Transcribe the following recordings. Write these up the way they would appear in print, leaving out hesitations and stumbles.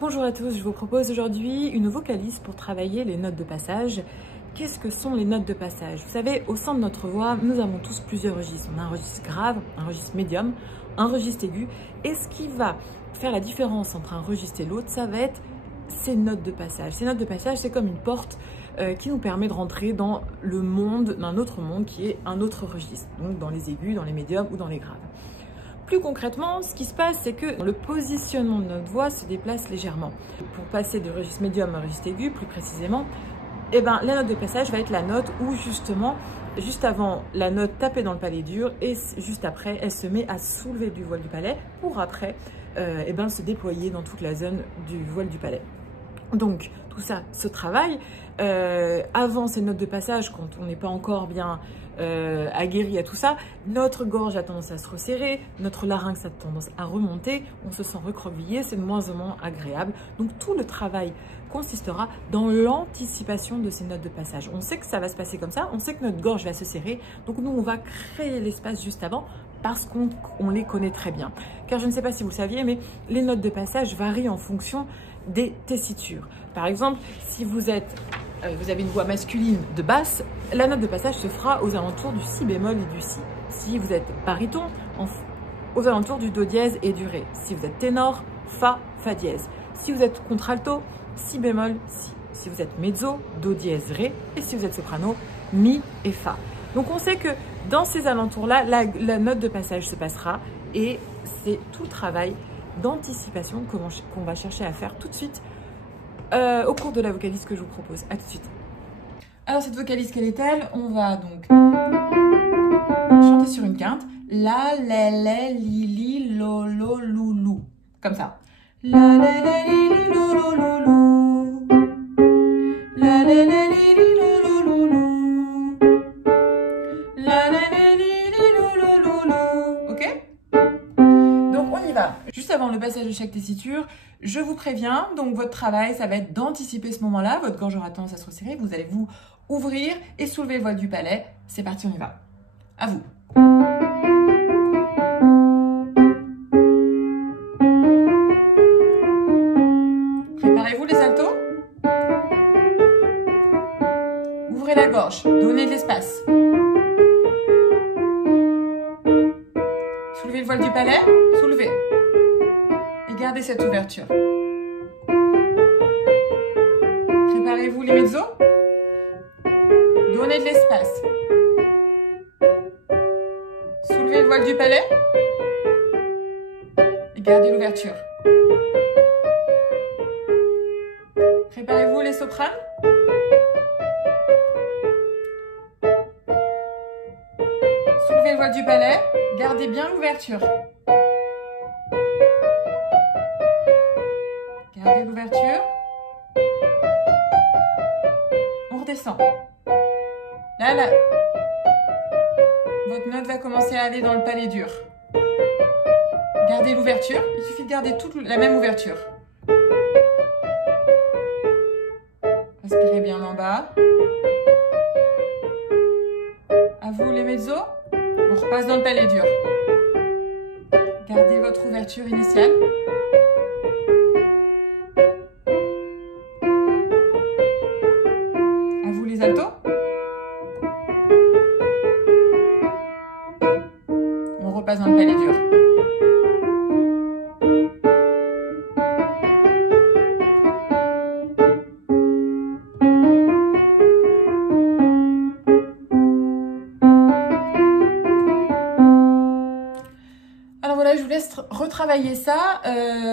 Bonjour à tous, je vous propose aujourd'hui une vocalise pour travailler les notes de passage. Qu'est-ce que sont les notes de passage? Vous savez, au sein de notre voix, nous avons tous plusieurs registres. On a un registre grave, un registre médium, un registre aigu. Et ce qui va faire la différence entre un registre et l'autre, ça va être ces notes de passage. Ces notes de passage, c'est comme une porte qui nous permet de rentrer dans le monde, d'un autre monde qui est un autre registre. Donc dans les aigus, dans les médiums ou dans les graves. Plus concrètement, ce qui se passe, c'est que le positionnement de notre voix se déplace légèrement. Pour passer de registre médium à registre aigu, plus précisément, la note de passage va être la note où justement, juste avant, la note tapait dans le palais dur et juste après, elle se met à soulever du voile du palais pour après se déployer dans toute la zone du voile du palais. Donc, tout ça se travaille. Avant ces notes de passage, quand on n'est pas encore bien aguerri à tout ça, notre gorge a tendance à se resserrer, notre larynx a tendance à remonter, on se sent recroquevillé, c'est de moins en moins agréable. Donc, tout le travail consistera dans l'anticipation de ces notes de passage. On sait que ça va se passer comme ça, on sait que notre gorge va se serrer, donc nous, on va créer l'espace juste avant parce qu'on les connaît très bien. Car je ne sais pas si vous le saviez, mais les notes de passage varient en fonction des tessitures. Par exemple, si vous avez une voix masculine de basse, la note de passage se fera aux alentours du si bémol et du si. Si vous êtes baryton, aux alentours du do dièse et du ré. Si vous êtes ténor, fa, fa dièse. Si vous êtes contralto, si bémol, si. Si vous êtes mezzo, do dièse, ré. Et si vous êtes soprano, mi et fa. Donc on sait que dans ces alentours-là, la note de passage se passera et c'est tout le travail d'anticipation qu'on va chercher à faire tout de suite au cours de la vocalise que je vous propose. À tout de suite. Alors cette vocalise, quelle est-elle? On va donc chanter sur une quinte. La, la, la, li, li, lo, lo, lou, lou. Comme ça. La, la, la, li, li, lo, lo, lou, lou. La, la, la, li, li, lo, lo, lou, lou. La, la, la, li, li, lo, lo, lou, lou. Ok? Donc on y va. Juste avant le passage de chaque tessiture, je vous préviens, donc votre travail, ça va être d'anticiper ce moment-là. Votre gorge aura tendance à se resserrer. Vous allez vous ouvrir et soulever le voile du palais. C'est parti, on y va. À vous. Préparez-vous les altos. Ouvrez la gorge, donnez de l'espace. Soulevez le voile du palais, soulevez. Et gardez cette ouverture. Préparez-vous les mezzos. Donnez de l'espace. Soulevez le voile du palais. Et gardez l'ouverture. Préparez-vous les sopranes. Soulevez le voile du palais. Gardez bien l'ouverture. Gardez l'ouverture. On redescend. Là, votre note va commencer à aller dans le palais dur. Gardez l'ouverture. Il suffit de garder toute la même ouverture. Respirez bien en bas. À vous les mezzos. On repasse dans le palais dur. Gardez votre ouverture initiale. À vous les altos. On repasse dans le palais dur. Alors voilà, je vous laisse retravailler ça.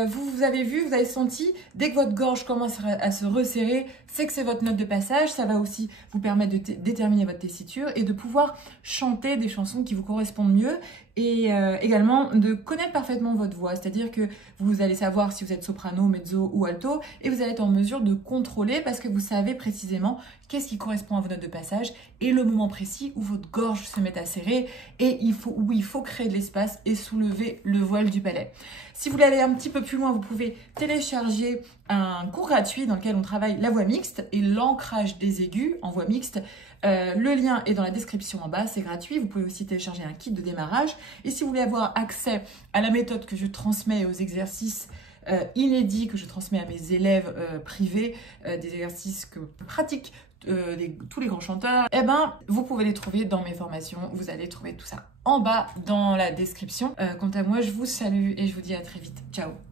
Vous avez vu, vous avez senti, dès que votre gorge commence à se resserrer, c'est que c'est votre note de passage. Ça va aussi vous permettre de déterminer votre tessiture et de pouvoir chanter des chansons qui vous correspondent mieux et également de connaître parfaitement votre voix. C'est-à-dire que vous allez savoir si vous êtes soprano, mezzo ou alto et vous allez être en mesure de contrôler parce que vous savez précisément qu'est-ce qui correspond à vos notes de passage et le moment précis où votre gorge se met à serrer et où il faut créer de l'espace et soulever le voile du palais. Si vous voulez aller un petit peu plus loin, vous pouvez télécharger un cours gratuit dans lequel on travaille la voix mixte et l'ancrage des aigus en voix mixte. Le lien est dans la description en bas, c'est gratuit. Vous pouvez aussi télécharger un kit de démarrage. Et si vous voulez avoir accès à la méthode que je transmets et aux exercices inédits que je transmets à mes élèves privés, des exercices que pratiquent tous les grands chanteurs, eh ben, vous pouvez les trouver dans mes formations. Vous allez trouver tout ça en bas dans la description. Quant à moi, je vous salue et je vous dis à très vite. Ciao!